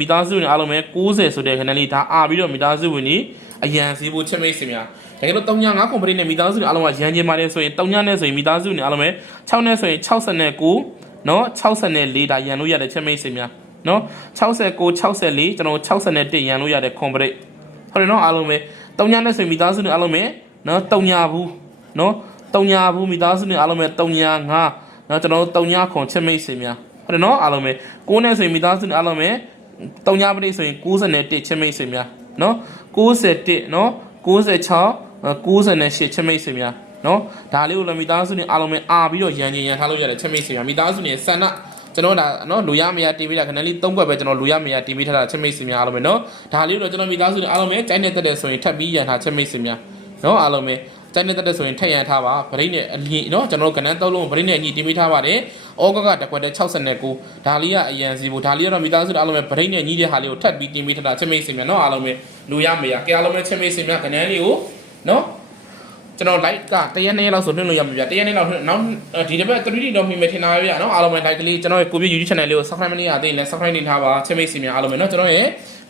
မိသားစုဝင်အားလုံးပဲ90ဆိုတဲ့ခဏလေးဒါအားပြီးတော့မိသားစုဝင်ကြီးအရန်စီးဖို့ချက်မိတ်စင်များတကယ်လို့39ကွန်ပဏီနဲ့မိသားစုဝင်အားလုံးကရန်ကျင်ပါတယ်ဆိုရင်39နဲ့ဆိုရင်မိသားစုဝင်အားလုံးပဲ6နဲ့ဆိုရင်69เนาะ64ဒါရန်လို့ရတဲ့ချက်မိတ်စင်များเนาะ69 64ကျွန်တော်61ရန်လို့ရတဲ့ကွန်ပဏီဟုတ်တယ်เนาะအားလုံးပဲ39နဲ့ဆိုရင်မိသားစုဝင်အားလုံးပဲเนาะ39ဘူးเนาะ39ဘူးမိသားစုဝင်အားလုံးပဲ35เนาะကျွန်တော်39ခွန်ချက်မိတ်စင်များဟုတ်တယ်เนาะအားလုံးပဲ9နဲ့ဆိုရင်မိသားစုဝင်အားလုံးပဲတောင်ညာပရိဆိုရင်91ချက်မိတ်ဆွေများနော်91နော်96 98ချက်မိတ်ဆွေများနော်ဒါလေးကိုလည်းမိသားစုနဲ့အားလုံးပဲအားပြီးတော့ရန်ကျင်ရန်ထားလို့ရတဲ့ချက်မိတ်ဆွေများမိသားစုနဲ့ဆန္ဒကျွန်တော်ဒါနော်လူရမရတင်ပေးတာခဏလေး၃ဘက်ပဲကျွန်တော်လူရမရတင်ပေးထားတာချက်မိတ်ဆွေများအားလုံးပဲနော်ဒါလေးကိုတော့ကျွန်တော်မိသားစုနဲ့အားလုံးပဲကြိုက်နေတတ်တဲ့ဆိုရင်ထပ်ပြီးရန်ထားချက်မိတ်ဆွေများနော်အားလုံးပဲကြိုက်နေတတ်တဲ့ဆိုရင်ထက်ရန်ထားပါဗရိတ်နဲ့အလင်းနော်ကျွန်တော်ကဏ္ဍ၃လုံးဗရိတ်နဲ့အညီတင်ပေးထားပါတယ်ဩကတကွက်တဲ့69ဒါလေးကအရန်စီဖို့ဒါလေးကတော့မိသားစုအားလုံးပဲဗရိတ်နဲ့ညီတဲ့ဟာလေးကိုထပ်ပြီးတင်ပေးထားတာချက်မိတ်ဆွေများနော်အားလုံးပဲလူရမရကဲအားလုံးပဲချက်မိတ်ဆွေများကဏ္ဍလေးကိုနော်ကျွန်တော် like ကတရက်နေ့လောက်ဆိုလွှင့်လို့ရမှာဗျာတရက်နေ့လောက်နောက်ဒီတစ်ပတ် 3D တော့မိမယ်ထင်တာပဲဗျာနော်အားလုံးပဲ like ကလေးကျွန်တော်ရဲ့ကိုပြ YouTube channel လေးကို subscribe မလုပ်ရသေးရင်လည်း subscribe နေထားပါချက်မိတ်ဆွေများအားလုံးပဲနော်ကျွန်တော်ရဲ့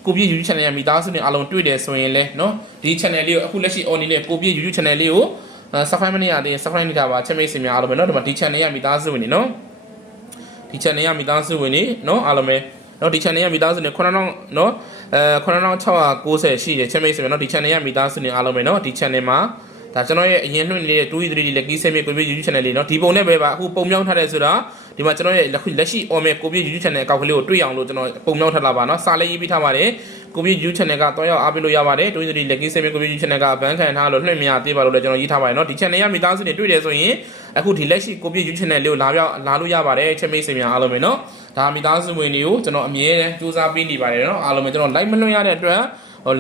ကိုပြ YouTube channel ရဲ့မိသားစုတွေအားလုံးတွေ့တယ်ဆိုရင်လည်းနော်ဒီ channel လေးကိုအခုလက်ရှိ on နေတဲ့ကိုပြ YouTube channel လေးကို subscribe မလုပ်ရသေးရင် subscribe နေထားပါချက်မိတ်ဆွေများအားလုံးပဲနော်ဒီမှာဒီ channel ရဲ့မိသားစုဝင်နေနော်ဒီ channel ရဲ့မိသားစုဝင်နေနော်အားလုံးပဲနော်ဒီ channel ရဲ့မိသားစုနေ9000နော်9690ရှိတယ်ချက်မိတ်ဆွေနော်ဒီ channel ရဲ့မိသားစုနေအားလုံးပဲနော်ဒီ channel မှာဒါကျွန်တော်ရဲ့အရင်လွှင့်နေတဲ့ 2D3D လက်ကြီးစမြေကိုပြ YouTube channel လေးเนาะဒီပုံနဲ့ပဲပါအခုပုံမြောင်းထားတယ်ဆိုတာဒီမှာကျွန်တော်ရဲ့လက်ရှိ on မဲ့ကိုပြ YouTube channel အကောက်ကလေးကိုတွေ့အောင်လို့ကျွန်တော်ပုံမြောင်းထားလာပါเนาะစာလေးရေးပေးထားပါတယ်ကိုပြ YouTube channel ကတော့ရောက်အားပေးလို့ရပါတယ် 2D3D လက်ကြီးစမြေကိုပြ YouTube channel ကဘန်းခံထားလို့လွှင့်မရသေးပါလို့လည်းကျွန်တော်ရေးထားပါတယ်เนาะဒီ channel ရမိသားစုတွေတွေ့တယ်ဆိုရင်အခုဒီလက်ရှိကိုပြ YouTube channel လေးကိုလာလို့ရပါတယ်ချက်မိတ်ဆွေများအားလုံးပဲเนาะဒါမိသားစုဝင်တွေကိုကျွန်တော်အမြဲတမ်းစူးစမ်းပေးနေပါတယ်เนาะအားလုံးပဲကျွန်တော် like မလွှင့်ရတဲ့အတွက်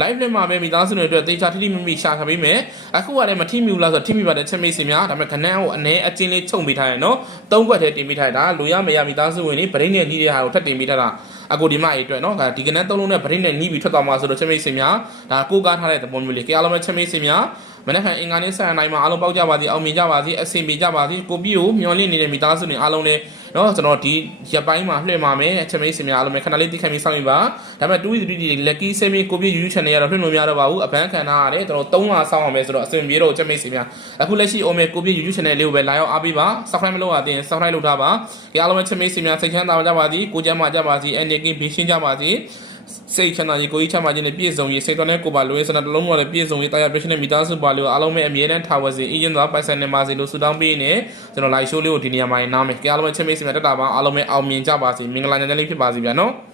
live နဲ့မှာပဲမိသားစုတွေအတွက်သေချာထိထိမိမိရှာခပေးမယ်အခုကလည်းမထိမိဘူးလားဆိုတော့ထိမိပါတယ်ချက်မိတ်ဆွေများဒါပေမဲ့ခဏန်းကိုအနည်းအကျဉ်းလေးချုပ်ပေးထားရနော်၃ခွက်တည်းတင်ပေးထားရတာလူရမရမိသားစုဝင်တွေဗရိတ်နဲ့နီးတဲ့ဟာကိုထပ်တင်ပေးထားတာအခုဒီမအေးအတွက်နော်ဒီကနန်း၃လုံးနဲ့ဗရိတ်နဲ့နီးပြီးထွက်သွားမှာဆိုတော့ချက်မိတ်ဆွေများဒါကိုကားထားတဲ့သဘောမျိုးလေးကြအားလုံးပဲချက်မိတ်ဆွေများမနေ့ကအင်္ဂါနေ့ဆက်အနိုင်မှာအားလုံးပေါက်ကြပါစေအောင်မြင်ကြပါစေအဆင်ပြေကြပါစေကိုပြည့်ကိုမျှော်လင့်နေတဲ့မိသားစုတွေအားလုံးလည်းနော်ကျွန်တော်ဒီရက်ပိုင်းမှာလွှင့်ပါမယ်ချက်မိတ်ဆွေများအားလုံးပဲခဏလေးသိခံပြီးစောင့်နေပါဒါပေမဲ့ 2D3D လက်ကြီးစမီကိုပြည့် YouTube channel ရတော့လွှင့်လို့မရတော့ပါဘူးအပန်းခံထားရတယ်ကျွန်တော်3လစောင့်အောင်မယ်ဆိုတော့အဆင်ပြေတော့ချက်မိတ်ဆွေများအခုလက်ရှိ on မဲ့ကိုပြည့် YouTube channel လေးကိုပဲလာရောက်အားပေးပါ subscribe မလုပ်ရသေးရင် subscribe လုပ်ထားပါဒီအားလုံးပဲချက်မိတ်ဆွေများစိတ်ချမ်းသာကြပါစေကိုကျမ်းမာကြပါစေအနေကင်းဘေးရှင်းကြပါစေစိတ်ချမ်းသာရေးကိုကြီးချမ်းသာခြင်းနဲ့ပြည့်စုံရေးစိတ်တော်နဲ့ကိုယ်ပါလွယ်စနတလုံးပေါ်လည်းပြည့်စုံရေးတရားပြည့်စုံတဲ့မိသားစုပါလို့အားလုံးပဲအမြဲတမ်းထားဝစီအရင်သောပိုင်ဆိုင်နေပါစေလို့ဆုတောင်းပေးနေကျွန်တော် live show လေးကိုဒီနေရာမှာနားမယ်ကြအားလုံးပဲချက်မိတ်ဆွေများတက်တာပါအားလုံးပဲအောင်မြင်ကြပါစေမင်္ဂလာညချမ်းလေးဖြစ်ပါစေဗျာနော်